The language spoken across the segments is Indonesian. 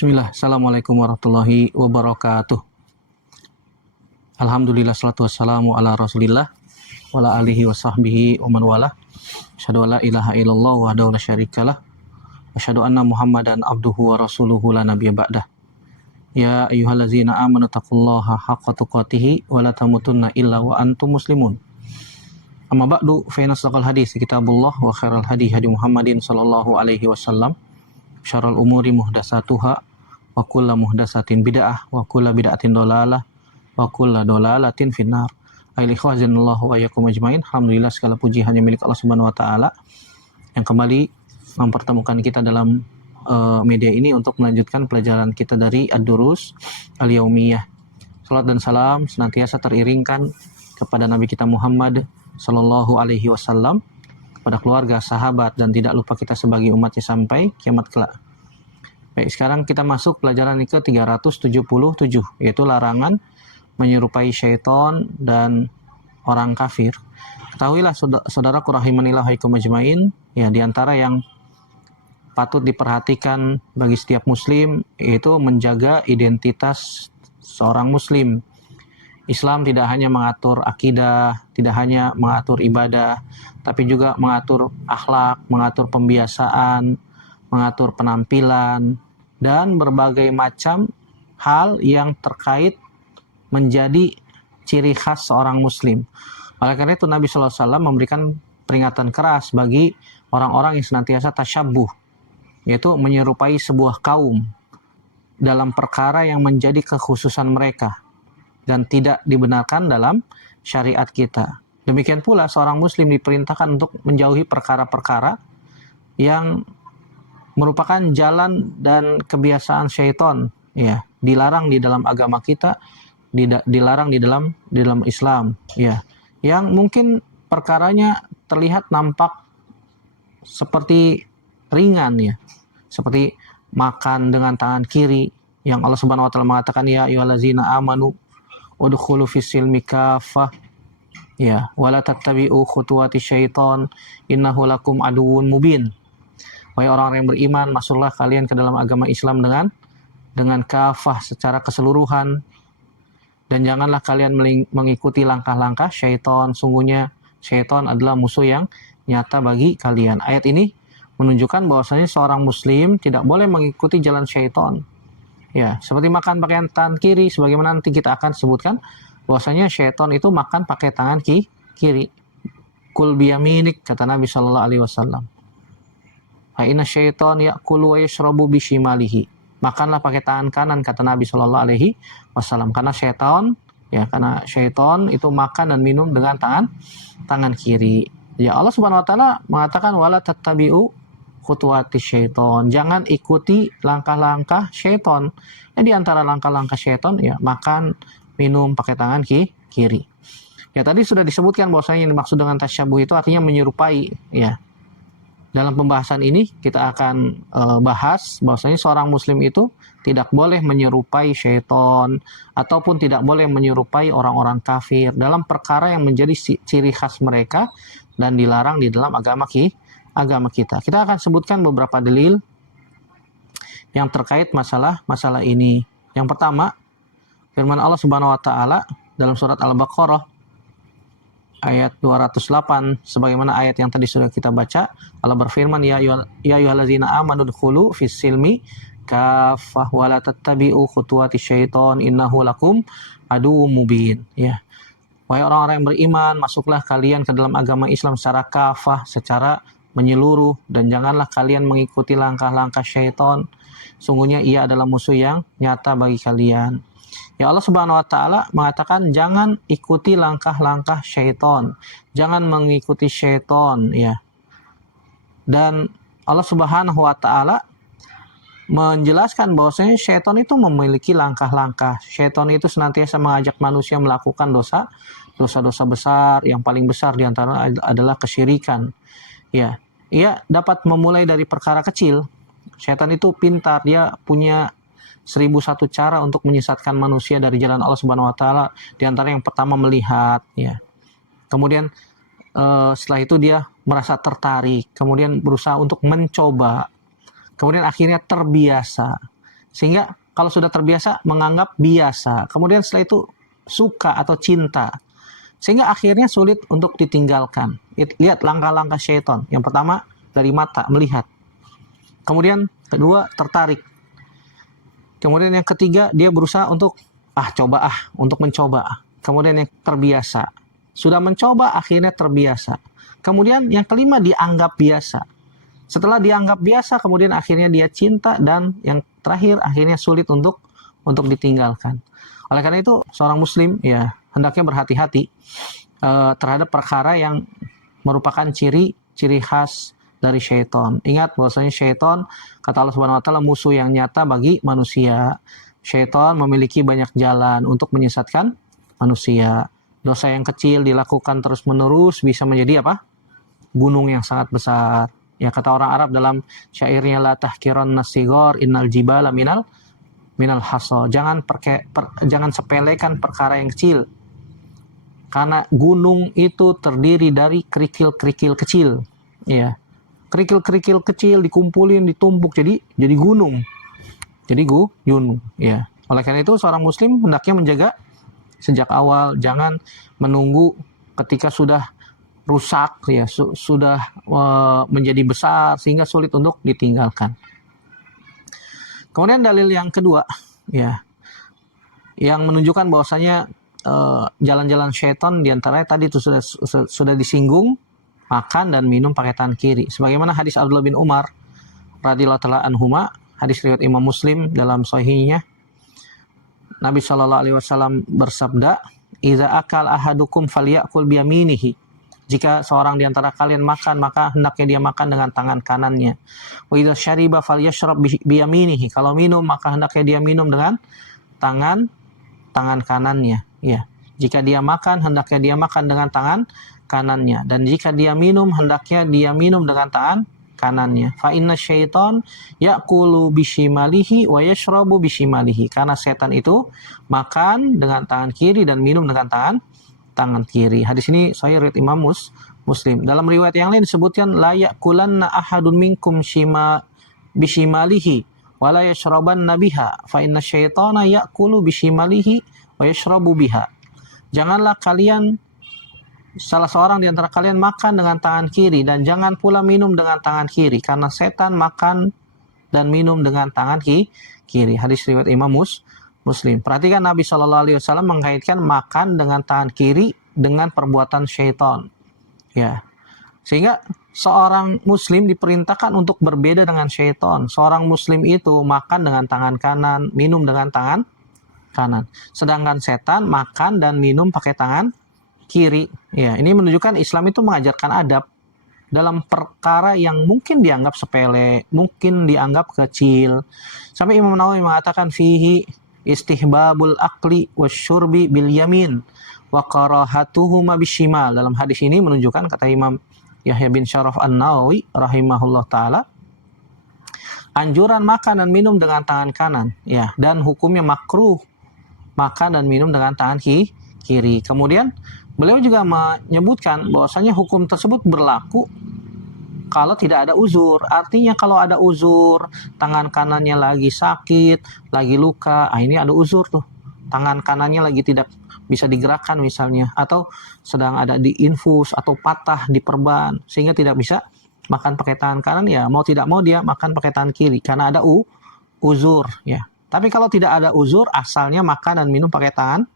Bismillah, Assalamualaikum warahmatullahi wabarakatuh. Alhamdulillah, salatu wassalamu ala rasulillah wa ala alihi wa sahbihi wa man wala. Asyhadu an la ilaha illallah wahdahu la syarikalah. Asyhadu anna Muhammadan abduhu wa rasuluhu la nabiyya ba'dah. Ya ayyuhallazina amanu taqullaha haqqa tuqatih wa la tamutunna illa wa antum muslimun. Amma ba'du, fa inna asdaqal hadits kitabullah wa khairal hadi hadi Muhammadin sallallahu alaihi wasallam. Syarrul umuri muhdatsatuha wa kullu muhdatsatin bid'ah wa kullu bid'atin dhalalah wa kullu dhalalatin finnar. Ayyuhal ikhwah janallahu wa iyyakum ajmain. Alhamdulillah, segala puji hanya milik Allah Subhanahu wa taala yang kembali mempertemukan kita dalam media ini untuk melanjutkan pelajaran kita dari Ad-Durus Al-Yaumiyah. Salat dan salam senantiasa teriringkan kepada Nabi kita Muhammad sallallahu alaihi wasallam, kepada keluarga, sahabat, dan tidak lupa kita sebagai umatnya sampai kiamat kelak. Baik, sekarang kita masuk pelajaran ke 377, yaitu larangan menyerupai syaitan dan orang kafir. Ketahuilah saudaraku rahimanillah haikum ajmain, ya, diantara yang patut diperhatikan bagi setiap muslim yaitu menjaga identitas seorang muslim. Islam tidak hanya mengatur akidah, tidak hanya mengatur ibadah, tapi juga mengatur akhlak, mengatur pembiasaan, mengatur penampilan, dan berbagai macam hal yang terkait menjadi ciri khas seorang muslim. Oleh karena itu Nabi SAW memberikan peringatan keras bagi orang-orang yang senantiasa tasyabbuh, yaitu menyerupai sebuah kaum dalam perkara yang menjadi kekhususan mereka dan tidak dibenarkan dalam syariat kita. Demikian pula seorang muslim diperintahkan untuk menjauhi perkara-perkara yang merupakan jalan dan kebiasaan syaitan, ya, dilarang di dalam agama kita, dilarang di dalam Islam, ya, yang mungkin perkaranya terlihat nampak seperti ringan, ya, seperti makan dengan tangan kiri yang Allah Subhanahu wa taala mengatakan ya ayyuhallazina amanu udkhulu fis-silmi kaffah, ya, wala tattabi'u khutuwati syaiton innahu lakum aduwwun mubin. Wahai orang-orang yang beriman, masuklah kalian ke dalam agama Islam dengan kafah, secara keseluruhan, dan janganlah kalian mengikuti langkah-langkah syaitan. Sungguhnya syaitan adalah musuh yang nyata bagi kalian. Ayat ini menunjukkan bahwasanya seorang muslim tidak boleh mengikuti jalan syaitan. Ya, seperti makan pakai tangan kiri, sebagaimana nanti kita akan sebutkan bahwasanya syaitan itu makan pakai tangan kiri. Kul biyaminik, kata Nabi sallallahu alaihi wasallam. Fa inna syaitan ya'kulu wa yashrabu bishimalihi. Makanlah pakai tangan kanan, kata Nabi sallallahu alaihi wasallam. Karena syaitan itu makan dan minum dengan tangan kiri. Ya, Allah Subhanahu wa taala mengatakan wala tattabi'u khutuwati syaiton, jangan ikuti langkah-langkah syaiton. Ya, di antara langkah-langkah syaiton, ya, makan, minum pakai tangan kiri. Ya, tadi sudah disebutkan bahwasanya yang dimaksud dengan tasyabuh itu artinya menyerupai, ya. Dalam pembahasan ini kita akan bahas bahwasanya seorang muslim itu tidak boleh menyerupai syaiton ataupun tidak boleh menyerupai orang-orang kafir dalam perkara yang menjadi ciri khas mereka dan dilarang di dalam agama kita. Kita akan sebutkan beberapa dalil yang terkait masalah ini. Yang pertama, firman Allah Subhanahu wa taala dalam surat Al-Baqarah ayat 208, sebagaimana ayat yang tadi sudah kita baca. Allah berfirman ya ayyuhallazina amanu udkhulu fis-silmi kaffah wa la tattabi'u khutuwati syaiton innahu lakum aduwwum mubin. Ya. Wahai orang-orang yang beriman, masuklah kalian ke dalam agama Islam secara kafah, secara menyeluruh, dan janganlah kalian mengikuti langkah-langkah syaitan. Sungguhnya ia adalah musuh yang nyata bagi kalian. Ya, Allah Subhanahu wa taala mengatakan jangan ikuti langkah-langkah syaitan, jangan mengikuti syaitan, ya. Dan Allah Subhanahu wa taala menjelaskan bahwasanya syaitan itu memiliki langkah-langkah. Syaitan itu senantiasa mengajak manusia melakukan dosa-dosa besar. Yang paling besar diantara adalah kesyirikan. Ya, ia dapat memulai dari perkara kecil. Syaitan itu pintar, dia punya 1001 cara untuk menyesatkan manusia dari jalan Allah Subhanahu wa taala. Di antara yang pertama melihat, ya. Kemudian setelah itu dia merasa tertarik, kemudian berusaha untuk mencoba. Kemudian akhirnya terbiasa. Sehingga kalau sudah terbiasa menganggap biasa. Kemudian setelah itu suka atau cinta. Sehingga akhirnya sulit untuk ditinggalkan. Lihat langkah-langkah syaitan. Yang pertama dari mata, melihat. Kemudian kedua tertarik. Kemudian yang ketiga dia berusaha untuk untuk mencoba. Kemudian yang terbiasa. Sudah mencoba akhirnya terbiasa. Kemudian yang kelima dianggap biasa. Setelah dianggap biasa, kemudian akhirnya dia cinta, dan yang terakhir akhirnya sulit untuk ditinggalkan. Oleh karena itu, seorang muslim ya hendaknya berhati-hati terhadap perkara yang merupakan ciri khas dari syaitan. Ingat bahwasanya syaitan, kata Allah Subhanahu wa taala, musuh yang nyata bagi manusia. Syaitan memiliki banyak jalan untuk menyesatkan manusia. Dosa yang kecil dilakukan terus-menerus bisa menjadi gunung yang sangat besar. Ya, kata orang Arab dalam syairnya, la tahkiranna sigor innal jibala minal hasa. Jangan sepelekan perkara yang kecil. Karena gunung itu terdiri dari kerikil-kerikil kecil. Ya. Kerikil-kerikil kecil dikumpulin, ditumpuk jadi gunung. Jadi gunung, ya. Oleh karena itu seorang muslim hendaknya menjaga sejak awal, jangan menunggu ketika sudah rusak ya, sudah menjadi besar sehingga sulit untuk ditinggalkan. Kemudian dalil yang kedua ya, yang menunjukkan bahwasanya jalan-jalan syaitan diantaranya tadi itu sudah disinggung, makan dan minum pakai tangan kiri. Sebagaimana hadis Abdullah bin Umar radhiyallahu taala anhuma, hadis riwayat Imam Muslim dalam sahihnya, Nabi SAW bersabda, "Idza akal ahadukum falyakul biyaminihi." Jika seorang di antara kalian makan, maka hendaknya dia makan dengan tangan kanannya. Wa idza syariba falyashrab biyaminihi. Kalau minum, maka hendaknya dia minum dengan tangan kanannya, ya. Jika dia makan, hendaknya dia makan dengan tangan kanannya, dan jika dia minum, hendaknya dia minum dengan tangan kanannya. Fa inna syaitan ya'kulu bishimalihi wa yashrabu bishimalihi. Karena setan itu makan dengan tangan kiri dan minum dengan tangan kiri. Hadis ini sahih riwayat Imam Muslim. Dalam riwayat yang lain disebutkan, la ya'kulanna ahadun minkum bishimalihi wa la yashrabanna biha fa inna syaitana ya'kulu bishimalihi wa yashrabu biha. Janganlah salah seorang di antara kalian makan dengan tangan kiri, dan jangan pula minum dengan tangan kiri, karena setan makan dan minum dengan tangan kiri. Hadis riwayat Imam Muslim. Perhatikan Nabi SAW mengkaitkan makan dengan tangan kiri dengan perbuatan syaitan. Ya. Sehingga seorang muslim diperintahkan untuk berbeda dengan syaitan. Seorang muslim itu makan dengan tangan kanan, minum dengan tangan kanan. Sedangkan setan makan dan minum pakai tangan kiri. Ya, ini menunjukkan Islam itu mengajarkan adab dalam perkara yang mungkin dianggap sepele, mungkin dianggap kecil. Sampai Imam Nawawi mengatakan fihi istihbabul akli wasyurbi bil yamin wa karahatuhuma bishimal. Dalam hadis ini menunjukkan, kata Imam Yahya bin Syaraf An-Nawawi rahimahullah taala, anjuran makan dan minum dengan tangan kanan, ya, dan hukumnya makruh makan dan minum dengan tangan kiri. Kemudian beliau juga menyebutkan bahwasanya hukum tersebut berlaku kalau tidak ada uzur. Artinya kalau ada uzur, tangan kanannya lagi sakit, lagi luka, ini ada uzur tuh. Tangan kanannya lagi tidak bisa digerakkan misalnya, atau sedang ada di infus atau patah, diperban, sehingga tidak bisa makan pakai tangan kanan, ya mau tidak mau dia makan pakai tangan kiri karena ada uzur, ya. Tapi kalau tidak ada uzur, asalnya makan dan minum pakai tangan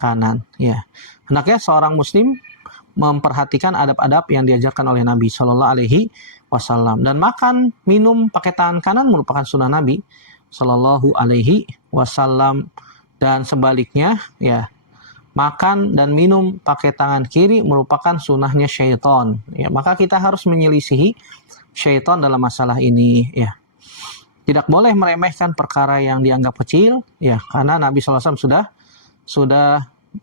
kanan, ya. Hendaknya seorang muslim memperhatikan adab-adab yang diajarkan oleh Nabi Shallallahu Alaihi Wasallam, dan makan minum pakai tangan kanan merupakan sunnah Nabi Shallallahu Alaihi Wasallam, dan sebaliknya, ya, makan dan minum pakai tangan kiri merupakan sunnahnya syaitan. Ya, maka kita harus menyelisihi syaitan dalam masalah ini. Ya, tidak boleh meremehkan perkara yang dianggap kecil, ya, karena Nabi SAW sudah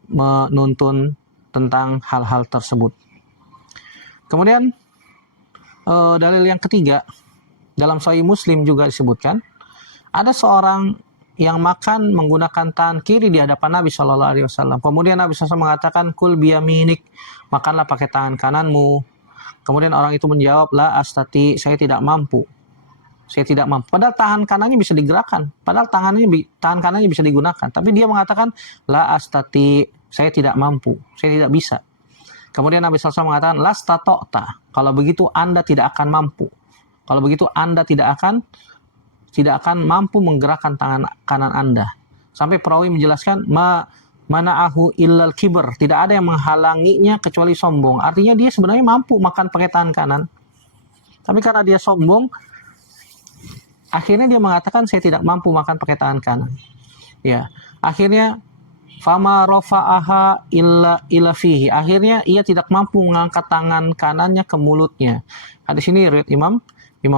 menuntun tentang hal-hal tersebut. Kemudian dalil yang ketiga, dalam Sahih Muslim juga disebutkan, ada seorang yang makan menggunakan tangan kiri di hadapan Nabi Shallallahu Alaihi Wasallam. Kemudian Nabi SAW mengatakan, kul biyaminik, makanlah pakai tangan kananmu. Kemudian orang itu menjawab, la astati, saya tidak mampu. saya tidak mampu. Padahal tangan kanannya bisa digerakkan, padahal tangan kanannya bisa digunakan, tapi dia mengatakan la astati, saya tidak mampu, saya tidak bisa. Kemudian Nabi SAW mengatakan lastatokta, kalau begitu Anda tidak akan mampu. Kalau begitu Anda tidak akan mampu menggerakkan tangan kanan Anda. Sampai perawi menjelaskan mana'ahu illal kiber, tidak ada yang menghalanginya kecuali sombong. Artinya dia sebenarnya mampu makan pakai tangan kanan, tapi karena dia sombong, akhirnya dia mengatakan saya tidak mampu makan pakai tangan kanan. Ya, akhirnya fama rafa'aha illa fihi, akhirnya ia tidak mampu mengangkat tangan kanannya ke mulutnya. Hadis ini riwayat Imam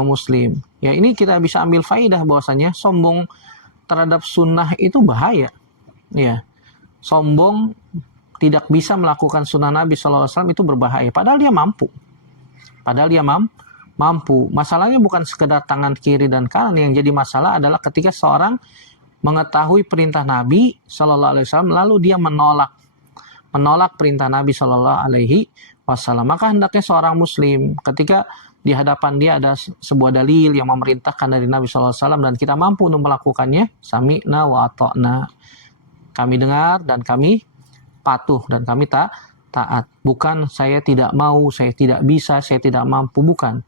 Muslim. Ya, ini kita bisa ambil faidah bahwasanya sombong terhadap sunnah itu bahaya. Ya, sombong tidak bisa melakukan sunnah Nabi SAW itu berbahaya. Padahal dia mampu. Mampu. Masalahnya bukan sekedar tangan kiri dan kanan. Yang jadi masalah adalah ketika seorang mengetahui perintah Nabi SAW lalu dia menolak perintah Nabi SAW. Maka hendaknya seorang Muslim ketika di hadapan dia ada sebuah dalil yang memerintahkan dari Nabi SAW dan kita mampu untuk melakukannya, sami'na wa ata'na, kami dengar dan kami patuh dan kami taat. Bukan saya tidak mau, saya tidak bisa, saya tidak mampu, bukan.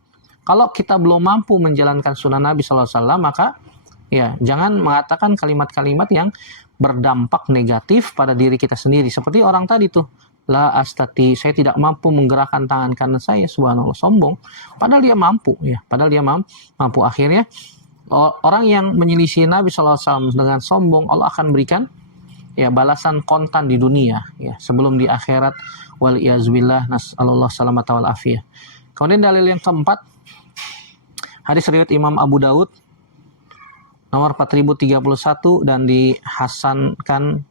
Kalau kita belum mampu menjalankan sunnah Nabi SAW, maka ya jangan mengatakan kalimat-kalimat yang berdampak negatif pada diri kita sendiri. Seperti orang tadi tuh, la astati, saya tidak mampu menggerakkan tangan kanan saya, subhanallah, sombong. Padahal dia mampu, ya. Padahal dia mampu. Akhirnya orang yang menyelisih Nabi SAW dengan sombong, Allah akan berikan ya balasan kontan di dunia, ya, sebelum di akhirat. Wal iyazbillah, nas'alullah salamata wal afiyah. Kemudian dalil yang keempat, hadis riwayat Imam Abu Daud nomor 4031 dan dihasankan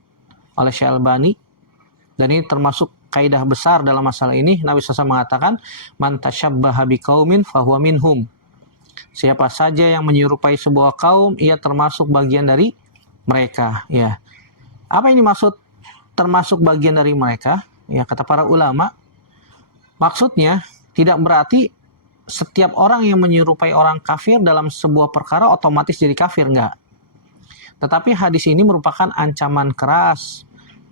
oleh Syekh Albani. Dan ini termasuk kaidah besar dalam masalah ini. Nabi SAW mengatakan, man tasyabbaha biqaumin fahuwa minhum. Siapa saja yang menyerupai sebuah kaum, ia termasuk bagian dari mereka. Ya. Apa ini maksud termasuk bagian dari mereka? Ya, kata para ulama, maksudnya tidak berarti setiap orang yang menyerupai orang kafir dalam sebuah perkara otomatis jadi kafir, enggak. Tetapi hadis ini merupakan ancaman keras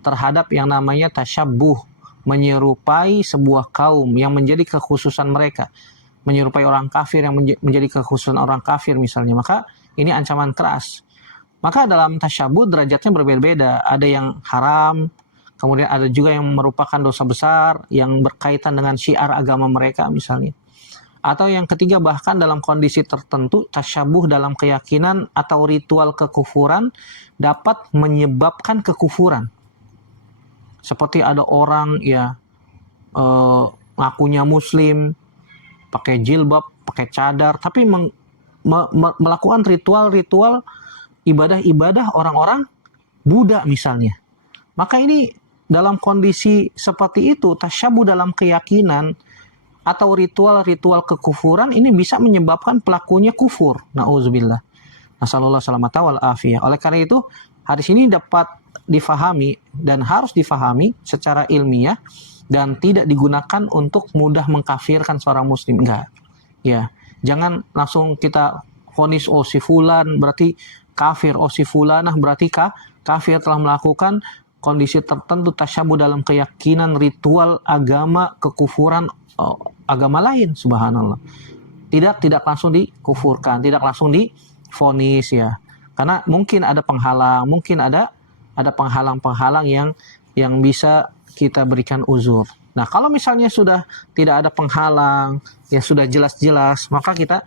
terhadap yang namanya tasyabbuh, menyerupai sebuah kaum yang menjadi kekhususan mereka, menyerupai orang kafir yang menjadi kekhususan orang kafir misalnya, maka ini ancaman keras. Maka dalam tasyabbuh derajatnya berbeda-beda, ada yang haram, kemudian ada juga yang merupakan dosa besar yang berkaitan dengan syiar agama mereka misalnya. Atau yang ketiga, bahkan dalam kondisi tertentu tasyabbuh dalam keyakinan atau ritual kekufuran dapat menyebabkan kekufuran. Seperti ada orang ya ngakunya muslim, pakai jilbab, pakai cadar, tapi melakukan ritual-ritual ibadah-ibadah orang-orang Buddha misalnya. Maka ini dalam kondisi seperti itu, tasyabbuh dalam keyakinan atau ritual-ritual kekufuran ini bisa menyebabkan pelakunya kufur. Na'udzubillah. Nasallallahu salamata wal afiyah. Oleh karena itu, hadis ini dapat difahami dan harus difahami secara ilmiah dan tidak digunakan untuk mudah mengkafirkan seorang muslim. Enggak. Ya, jangan langsung kita vonis si fulan berarti kafir, si fulanah berarti kafir, telah melakukan kondisi tertentu tasyabbuh dalam keyakinan, ritual agama, kekufuran agama lain, subhanallah. Tidak langsung dikufurkan, tidak langsung divonis ya. Karena mungkin ada penghalang, mungkin ada penghalang-penghalang yang bisa kita berikan uzur. Nah, kalau misalnya sudah tidak ada penghalang, yang sudah jelas-jelas, maka kita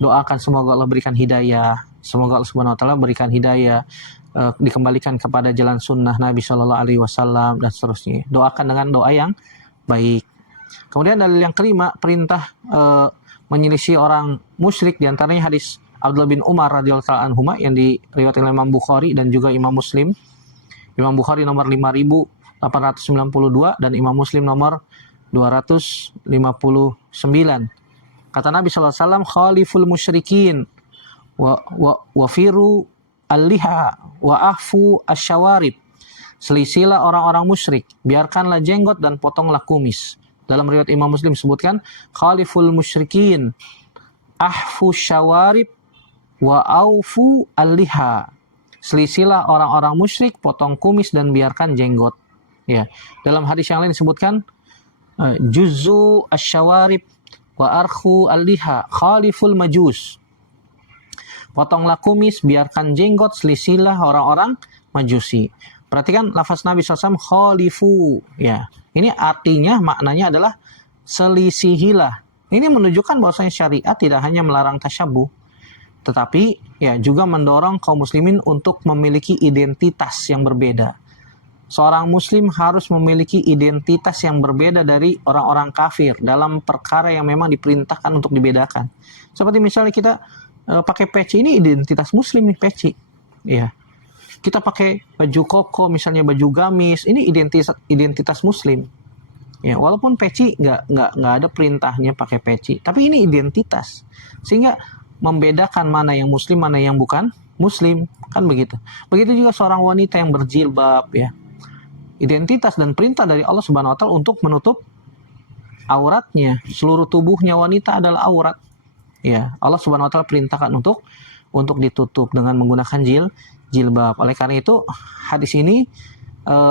doakan semoga Allah berikan hidayah, semoga Allah Subhanahu wa taala berikan hidayah, dikembalikan kepada jalan sunnah Nabi Shallallahu Alaihi Wasallam dan seterusnya. Doakan dengan doa yang baik. Kemudian dalil yang kelima, perintah menyelisih orang musyrik, diantaranya hadis Abdullah bin Umar radhiyallahu anhuma yang diriwayatkan oleh Imam Bukhari dan juga Imam Muslim. Imam Bukhari nomor 5892 dan Imam Muslim nomor 259. Kata Nabi SAW, khaliful musyrikin wa firu al-liha wa ahfu asyawarib. Selisilah orang-orang musyrik, biarkanlah jenggot dan potonglah kumis. Dalam riwayat Imam Muslim disebutkan, khaliful musyrikin ahfu syawarib wa aufu al-liha. Selisilah orang-orang musyrik, potong kumis dan biarkan jenggot. Ya, dalam hadis yang lain disebutkan juzu asyawarib wa arkhu al-liha khaliful majus. Potonglah kumis, biarkan jenggot, selisilah orang-orang Majusi. Perhatikan lafaz Nabi SAW khalifu. Ya, ini artinya maknanya adalah selisihilah. Ini menunjukkan bahwasanya syariat tidak hanya melarang tasyabuh, tetapi ya juga mendorong kaum muslimin untuk memiliki identitas yang berbeda. Seorang muslim harus memiliki identitas yang berbeda dari orang-orang kafir dalam perkara yang memang diperintahkan untuk dibedakan. Seperti misalnya kita pakai peci, ini identitas muslim nih, peci. Ya. Kita pakai baju koko, misalnya baju gamis, ini identitas muslim. Ya, walaupun peci nggak ada perintahnya pakai peci, tapi ini identitas. Sehingga membedakan mana yang muslim, mana yang bukan muslim, kan begitu. Begitu juga seorang wanita yang berjilbab, ya. Identitas dan perintah dari Allah Subhanahu wa taala untuk menutup auratnya. Seluruh tubuhnya wanita adalah aurat. Ya, Allah Subhanahu wa taala perintahkan untuk ditutup dengan menggunakan jilbab. Oleh karena itu, hadis ini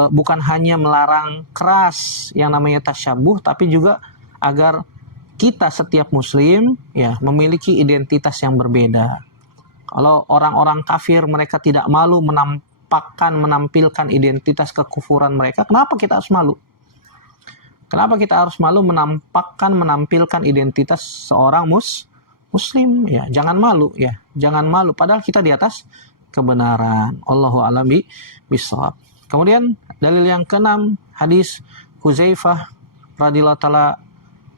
bukan hanya melarang keras yang namanya tasyabuh, tapi juga agar kita setiap muslim ya memiliki identitas yang berbeda. Kalau orang-orang kafir mereka tidak malu menampilkan identitas kekufuran mereka, kenapa kita harus malu? Kenapa kita harus malu menampilkan identitas seorang muslim? Ya, jangan malu ya. Jangan malu padahal kita di atas kebenaran. Allahu a'lam bishawab. Kemudian dalil yang keenam, hadis Hudzaifah radhiyallahu taala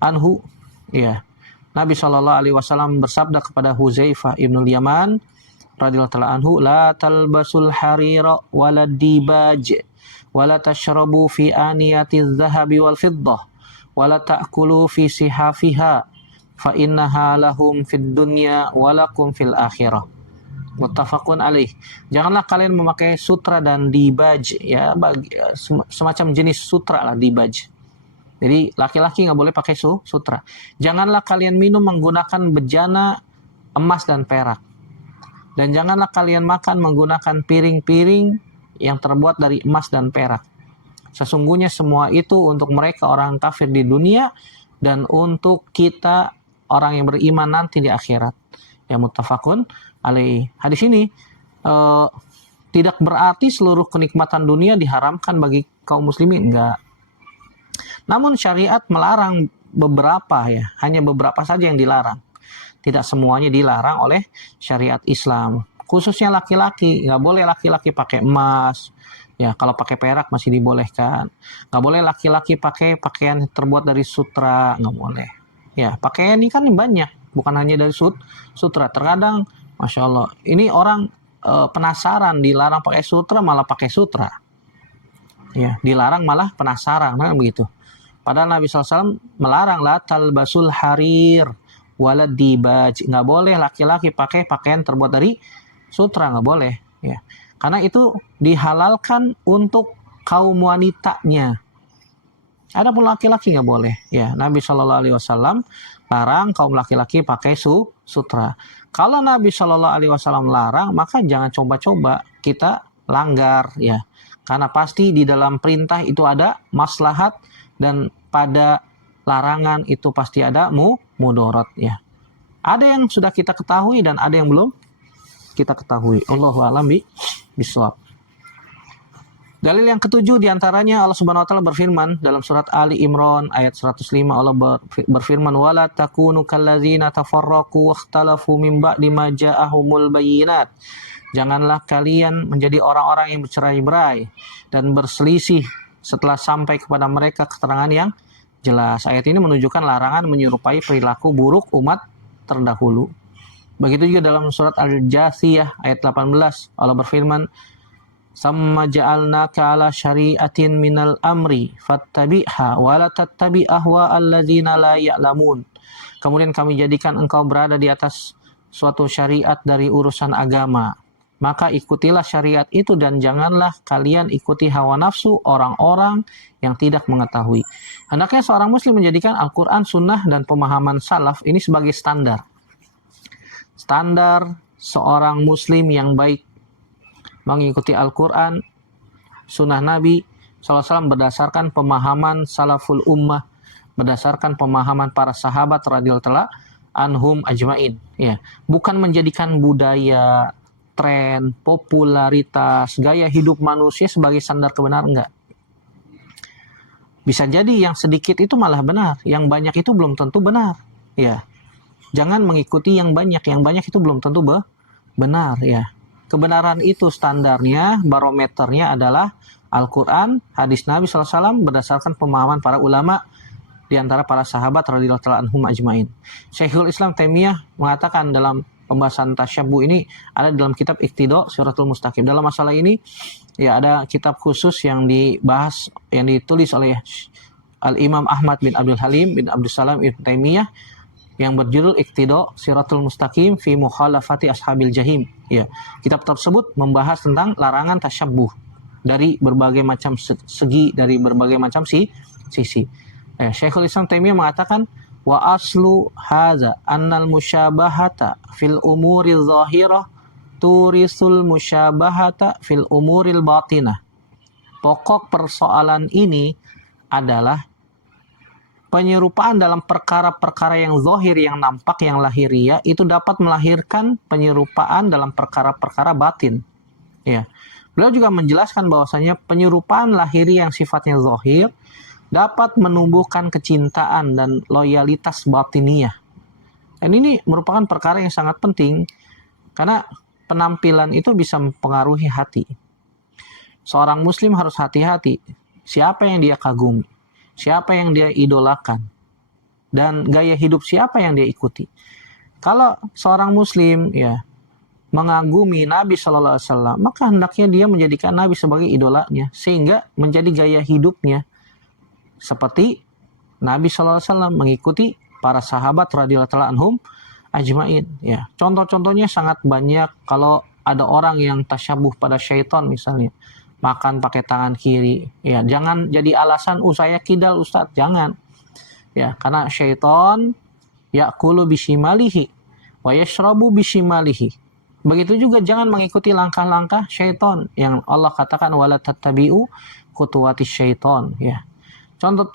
anhu, ya. Nabi sallallahu alaihi wasallam bersabda kepada Hudzaifah ibnul Yaman radhiyallahu taala anhu, la talbasul harira wala dibaj wala tashrabu fi aniyatiz zahabi wal fiddah wala ta'kulu fi sihafiha fa innaha lahum fid dunya wa lakum fil akhirah. Muttafaqun alaih. Janganlah kalian memakai sutra dan dibaj, ya, semacam jenis sutra lah, dibaj. Jadi laki-laki nggak boleh pakai sutra. Janganlah kalian minum menggunakan bejana emas dan perak. Dan janganlah kalian makan menggunakan piring-piring yang terbuat dari emas dan perak. Sesungguhnya semua itu untuk mereka orang kafir di dunia dan untuk kita orang yang beriman nanti di akhirat. Ya, muttafaqun alaih. Hadis ini tidak berarti seluruh kenikmatan dunia diharamkan bagi kaum muslimin, enggak. Namun syariat melarang beberapa, ya, hanya beberapa saja yang dilarang. Tidak semuanya dilarang oleh syariat Islam. Khususnya laki-laki, nggak boleh laki-laki pakai emas. Ya, kalau pakai perak masih dibolehkan. Nggak boleh laki-laki pakai pakaian terbuat dari sutra, nggak boleh. Ya, pakaian ini kan banyak, bukan hanya dari sutra. Terkadang, masya Allah, ini orang penasaran, dilarang pakai sutra malah pakai sutra. Ya, dilarang malah penasaran, kan begitu. Padahal Nabi SAW melarang la talbasul harir walad dibaj. Nggak boleh laki-laki pakai pakaian terbuat dari sutra, nggak boleh. Ya, karena itu dihalalkan untuk kaum wanitanya. Adapun laki-laki nggak boleh. Ya, Nabi SAW larang kaum laki-laki pakai sutra. Kalau Nabi SAW larang, maka jangan coba-coba kita langgar, ya. Karena pasti di dalam perintah itu ada maslahat dan pada larangan itu pasti ada mudorot, ya. Ada yang sudah kita ketahui dan ada yang belum kita ketahui. Allahu a'lam bishawab. Dalil yang ketujuh diantaranya Allah Subhanahu Wa Taala berfirman dalam surat Ali Imran ayat 105. Allah berfirman, wala takunu kallazina tafarraqu wakhtalafu min ba'di ma ja'ahumul bayyinat. Janganlah kalian menjadi orang-orang yang bercerai-berai dan berselisih setelah sampai kepada mereka keterangan yang jelas. Ayat ini menunjukkan larangan menyerupai perilaku buruk umat terdahulu. Begitu juga dalam surat Al-Jathiyah ayat 18. Allah berfirman, samma ja'alnaka ala syari'atin minal amri fattabi'ha wa la tattabi' ahwa alladzina la ya'lamun. Kemudian kami jadikan engkau berada di atas suatu syariat dari urusan agama. Maka ikutilah syariat itu dan janganlah kalian ikuti hawa nafsu orang-orang yang tidak mengetahui. Hendaknya seorang muslim menjadikan Al-Quran, sunnah, dan pemahaman salaf ini sebagai standar seorang muslim yang baik mengikuti Al-Quran, sunnah Nabi SAW berdasarkan pemahaman salaful ummah, berdasarkan pemahaman para sahabat radhiyallahu anhum ajmain. Ya, bukan menjadikan budaya, tren, popularitas, gaya hidup manusia sebagai standar kebenaran, enggak. Bisa jadi yang sedikit itu malah benar, yang banyak itu belum tentu benar. Ya, jangan mengikuti yang banyak itu belum tentu benar. Ya, kebenaran itu standarnya, barometernya adalah Al-Quran, hadis Nabi SAW berdasarkan pemahaman para ulama di antara para sahabat radhiyallahu anhum ajmain. Syekhul Islam Taimiyah mengatakan dalam pembahasan tasyabbuh ini, ada dalam kitab Iqtida Shiratal Mustaqim. Dalam masalah ini ya ada kitab khusus yang dibahas, yang ditulis oleh Al-Imam Ahmad bin Abdul Halim bin Abdul Salam Ibn Taimiyah yang berjudul Iqtida Shiratal Mustaqim fi Mukhalafati Ashabil Jahim. Ya, kitab tersebut membahas tentang larangan tasyabbuh dari berbagai macam segi, dari berbagai macam sisi. Syekhul Islam Taimiyah mengatakan wa aslu hadza annal musyabahata fil umuril zahirah turisul musyabahata fil umuril batinah. Pokok persoalan ini adalah penyerupaan dalam perkara-perkara yang zahir, yang nampak, yang lahiriah itu dapat melahirkan penyerupaan dalam perkara-perkara batin. Ya. Beliau juga menjelaskan bahwasanya penyerupaan lahiri yang sifatnya zahir dapat menumbuhkan kecintaan dan loyalitas batiniah. Dan ini merupakan perkara yang sangat penting karena penampilan itu bisa mempengaruhi hati. Seorang muslim harus hati-hati siapa yang dia kagumi, siapa yang dia idolakan, dan gaya hidup siapa yang dia ikuti. Kalau seorang muslim ya mengagumi Nabi Shallallahu Alaihi Wasallam, maka hendaknya dia menjadikan Nabi sebagai idolanya, sehingga menjadi gaya hidupnya seperti Nabi Shallallahu Alaihi Wasallam, mengikuti para sahabat radhiyallahu anhum ajmain. Ya, contoh-contohnya sangat banyak. Kalau ada orang yang tasyabuh pada syaitan misalnya, makan pakai tangan kiri, ya jangan jadi alasan saya kidal Ustadz, jangan. Ya, karena syaitan ya'kulu bishimalihi wa yashrabu bishimalihi. Begitu juga jangan mengikuti langkah-langkah syaitan yang Allah katakan wala tattabi'u khutuwatis syaitan. Ya. Contoh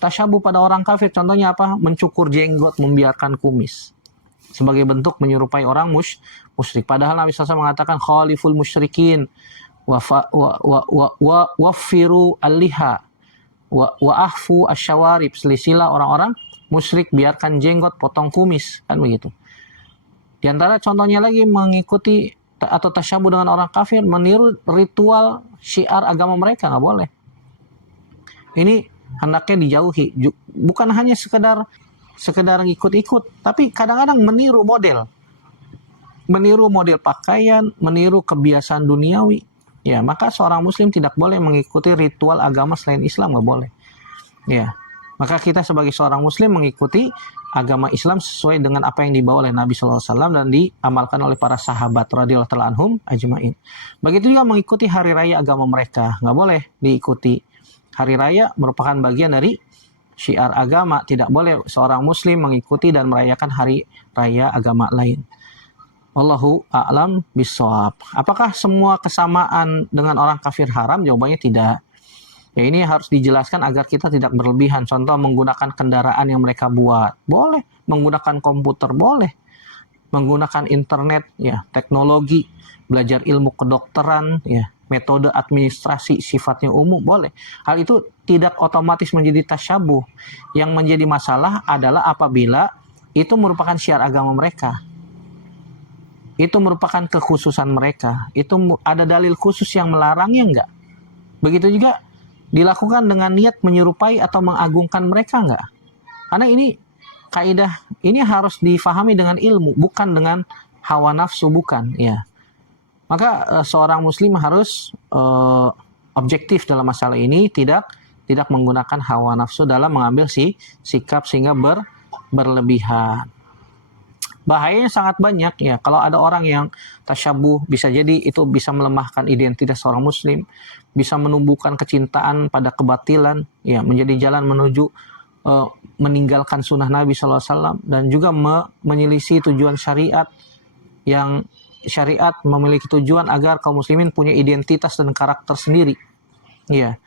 tasyabuh pada orang kafir, contohnya apa? Mencukur jenggot, membiarkan kumis sebagai bentuk menyerupai orang musyrik. Padahal Nabi SAW mengatakan khaliful musyrikin wafiru al-liha wa ahfu asyawarib, selisilah orang-orang musyrik, biarkan jenggot, potong kumis, kan begitu. Di antara contohnya lagi mengikuti atau tasyabuh dengan orang kafir, meniru ritual syiar agama mereka, nggak boleh. Ini hendaknya dijauhi. Bukan hanya sekedar ngikut-ikut, tapi kadang-kadang meniru model pakaian, meniru kebiasaan duniawi. Ya, maka seorang muslim tidak boleh mengikuti ritual agama selain Islam, nggak boleh. Ya, maka kita sebagai seorang muslim mengikuti agama Islam sesuai dengan apa yang dibawa oleh Nabi SAW dan diamalkan oleh para sahabat radhiyallahu anhum ajmain. Begitu juga mengikuti hari raya agama mereka, nggak boleh diikuti. Hari raya merupakan bagian dari syiar agama, tidak boleh seorang muslim mengikuti dan merayakan hari raya agama lain. Wallahu a'lam bishawab. Apakah semua kesamaan dengan orang kafir haram? Jawabannya tidak. Ya, ini harus dijelaskan agar kita tidak berlebihan. Contoh, menggunakan kendaraan yang mereka buat, boleh. Menggunakan komputer, boleh. Menggunakan internet, ya, teknologi, belajar ilmu kedokteran, ya, metode administrasi sifatnya umum, boleh. Hal itu tidak otomatis menjadi tasyabuh. Yang menjadi masalah adalah apabila itu merupakan syiar agama mereka. Itu merupakan kekhususan mereka. Itu ada dalil khusus yang melarangnya enggak? Begitu juga dilakukan dengan niat menyerupai atau mengagungkan mereka enggak? Karena ini kaidah ini harus difahami dengan ilmu, bukan dengan hawa nafsu, bukan, ya. Maka seorang muslim harus objektif dalam masalah ini, tidak menggunakan hawa nafsu dalam mengambil sikap sehingga berlebihan. Bahayanya sangat banyak, ya. Kalau ada orang yang tasyabuh, bisa jadi itu bisa melemahkan identitas seorang muslim, bisa menumbuhkan kecintaan pada kebatilan, ya, menjadi jalan menuju meninggalkan sunnah Nabi SAW, dan juga menyelisih tujuan syariat, yang syariat memiliki tujuan agar kaum muslimin punya identitas dan karakter sendiri. Ya,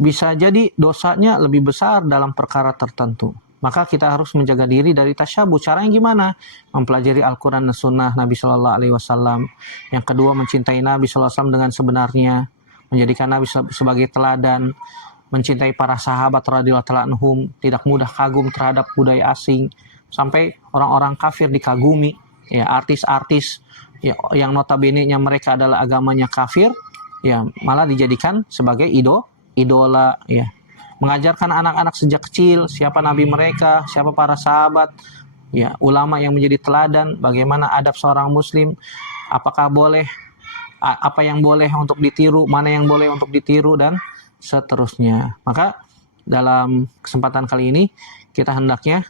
bisa jadi dosanya lebih besar dalam perkara tertentu. Maka kita harus menjaga diri dari tasyabuh. Caranya gimana? Mempelajari Al-Quran dan Sunnah Nabi Shallallahu Alaihi Wasallam. Yang kedua, mencintai Nabi Shallallahu Alaihi Wasallam dengan sebenarnya, menjadikan Nabi sebagai teladan, mencintai para sahabat radhiyallahu ta'ala anhum, tidak mudah kagum terhadap budaya asing, sampai orang-orang kafir dikagumi. Ya, artis-artis ya, yang notabene-nya mereka adalah agamanya kafir, ya malah dijadikan sebagai idola, ya. Mengajarkan anak-anak sejak kecil siapa nabi mereka, siapa para sahabat, ya, ulama yang menjadi teladan, bagaimana adab seorang muslim, apakah boleh, apa yang boleh untuk ditiru, mana yang boleh untuk ditiru, dan seterusnya. Maka dalam kesempatan kali ini kita hendaknya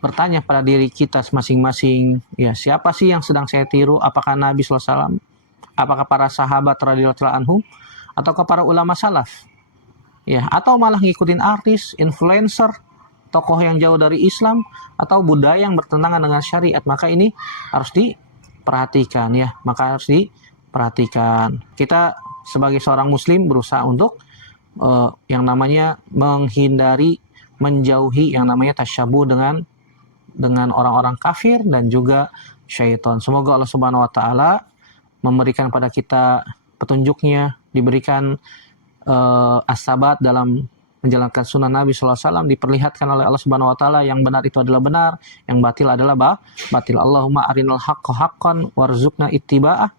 bertanya pada diri kita masing-masing, ya, siapa sih yang sedang saya tiru? Apakah Nabi SAW, apakah para sahabat radhiyallahu anhum, ataukah para ulama salaf? Ya, atau malah ngikutin artis, influencer, tokoh yang jauh dari Islam, atau budaya yang bertentangan dengan syariat. Maka ini harus diperhatikan, ya. Maka harus diperhatikan. Kita sebagai seorang muslim berusaha untuk yang namanya menghindari, menjauhi yang namanya tasyabuh dengan orang-orang kafir dan juga syaitan. Semoga Allah Subhanahu wa taala memberikan pada kita petunjuknya, diberikan as-sabat dalam menjalankan sunnah Nabi SAW, diperlihatkan oleh Allah Subhanahu wa taala yang benar itu adalah benar, yang batil adalah batil. Allahumma arinal haqqa haqqan warzuqna ittiba'ah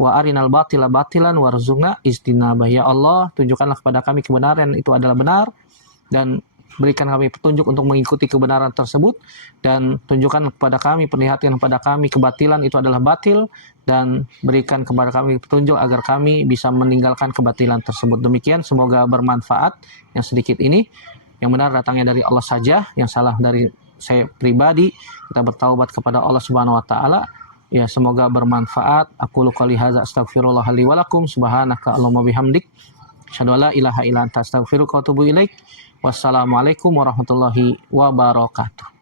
wa arinal batila batilan warzuqna ijtinabah. Ya Allah, tunjukkanlah kepada kami kebenaran itu adalah benar, dan berikan kami petunjuk untuk mengikuti kebenaran tersebut, dan tunjukkan kepada kami, perlihatkan kepada kami kebatilan itu adalah batil, dan berikan kepada kami petunjuk agar kami bisa meninggalkan kebatilan tersebut. Demikian, semoga bermanfaat. Yang sedikit ini, yang benar datangnya dari Allah saja, yang salah dari saya pribadi. Kita bertaubat kepada Allah Subhanahu wa taala. Ya, semoga bermanfaat. Aku qouli hadza astaghfirullah li wa lakum, subhanaka allahumma bihamdik, asyhadu an la ilaha illa anta astaghfiruka wa atubu ilaik. Wassalamualaikum warahmatullahi wabarakatuh.